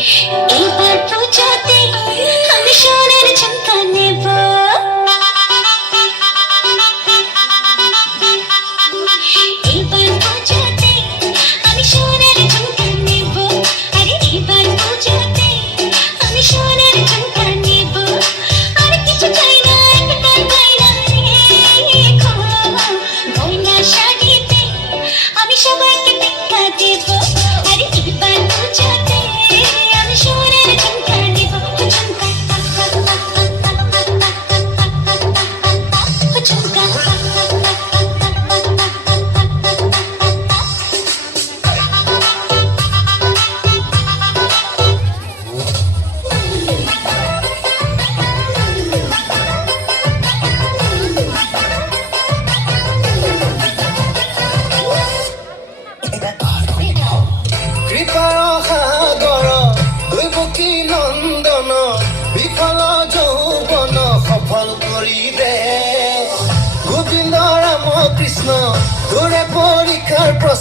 এবার পুজোতে আমি সোনার ঝুমকা নেব। এবার পুজোতে আমি সোনার ঝুমকা নেব। আরে এবার পুজোতে আমি সোনার ঝুমকা নেব। আর কিছু চাই না, একটাই গয়না রেখো। গয়না শাড়িতে আমি সবাইকে টেক্কা দেব। আরে এবার পুজোতে আমি সোনার ঝুমকা নেব। ঝুমকা ঝুমকা কৃপাৰ সাগৰ দৈৱকী নন্দন বিফল যৌৱন সফল কৰি দে গোবিন্দ ৰাম কৃষ্ণ তোৰে পৰীক্ষাৰ প্ৰশ্ন